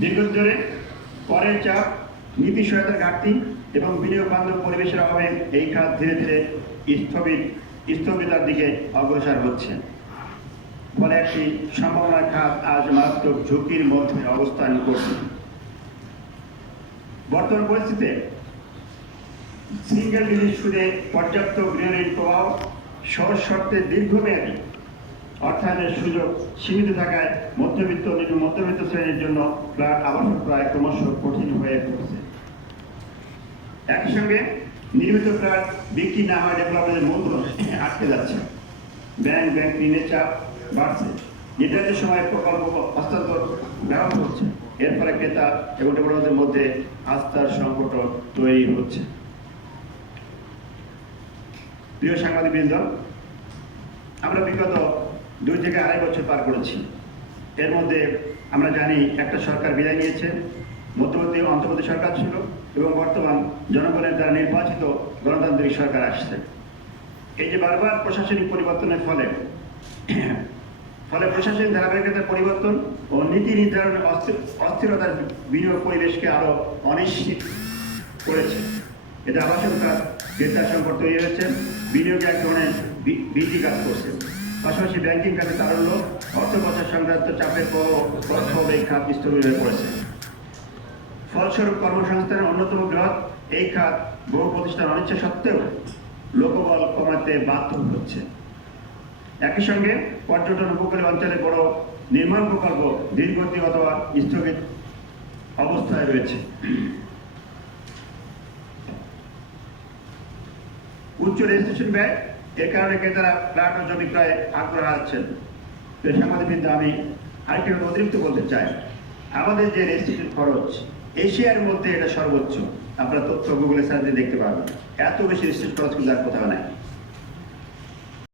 দীর্ঘদিন ধরে করের চাপ, নীতি সহায়তার ঘাটতি এবং বিনিয়োগ বান্ধব পরিবেশের অভাবে এই খাত ধীরে ধীরে স্থবিরতার দিকে অগ্রসর হচ্ছে। ফলে একটি সম্ভাবনার খাত আজ মারাত্মক ঝুঁকির মধ্যে অবস্থান করছে। বর্তমান পরিস্থিতিতে সিঙ্গেল ডিজিট সুদে পর্যাপ্ত গৃহঋণ প্রবাহ, সহজ শর্তে দীর্ঘমেয়াদী অর্থায়নের সুযোগ সীমিত থাকায় মধ্যবিত্ত মধ্যবিত্ত শ্রেণীর জন্য ফ্ল্যাট আবাসন প্রায় ক্রমশ কঠিন হয়ে পড়ছে। একই সঙ্গে নির্মিত ফ্ল্যাট বিক্রি না হয় ডেভেলপমেন্টের মূলধন আটকে যাচ্ছে। ব্যাংক ঋণের চাপ বাড়ছে, নির্ধারিত সময় প্রকল্প হস্তান্তর ব্যাহত হচ্ছে। এর ফলে ক্রেতা এবং ডেভেলপারদের মধ্যে আস্থার সংকট তৈরি হচ্ছে। প্রিয় সাংবাদিকবৃন্দ, আমরা বিগত 2 থেকে 2.5 বছর পার করেছি। এর মধ্যে আমরা জানি একটা সরকার বিদায় নিয়েছে, মধ্যবর্তী অন্তর্বর্তী সরকার ছিল এবং বর্তমান জনগণের দ্বারা নির্বাচিত গণতান্ত্রিক সরকার আসছে। এই যে বারবার প্রশাসনিক পরিবর্তনের ফলে প্রশাসনিক ধারাবাহিকতার পরিবর্তন ও নীতি নির্ধারণের অস্থিরতার বিনিয়োগ পরিবেশকে আরো অনিশ্চিত করেছে। এটা আবাসন খাত ক্রেতার সংকট তৈরি হয়েছে, বিনিয়োগে এক ধরনের ভীতি কাজ করছে। পাশাপাশি ব্যাংকিং খাতে তারল্য, অর্থ পাচার সংক্রান্ত চাপের প্রভাব এই খাত স্থবির হয়ে পড়েছে। ফলস্বরূপ কর্মসংস্থানের অন্যতম বৃহৎ এই খাত বহু প্রতিষ্ঠান অনিচ্ছা সত্ত্বেও লোকবল কমাতে বাধ্য হচ্ছে। একই সঙ্গে পর্যটন উপকূলীয় অঞ্চলে বড় নির্মাণ প্রকল্প ধীরগতি অথবা স্থগিত অবস্থায় রয়েছে। উচ্চ রেজিস্ট্রেশন ব্যয়, এর কারণে ক্রেতারা ফ্ল্যাট ও জমি ক্রয়ে আগ্রহ হারাচ্ছেন। সাংবাদিকবৃন্দ, আমি আরেকটি কথা অতিরিক্ত বলতে চাই। আমাদের যে রেজিস্ট্রেশন খরচ এশিয়ার মধ্যে এটা সর্বোচ্চ। আপনারা তথ্য গুগলে সার্চ দিয়ে দেখতে পাবেন। এত বেশি রেজিস্ট্রেশন খরচ কিন্তু আর কোথাও নাই।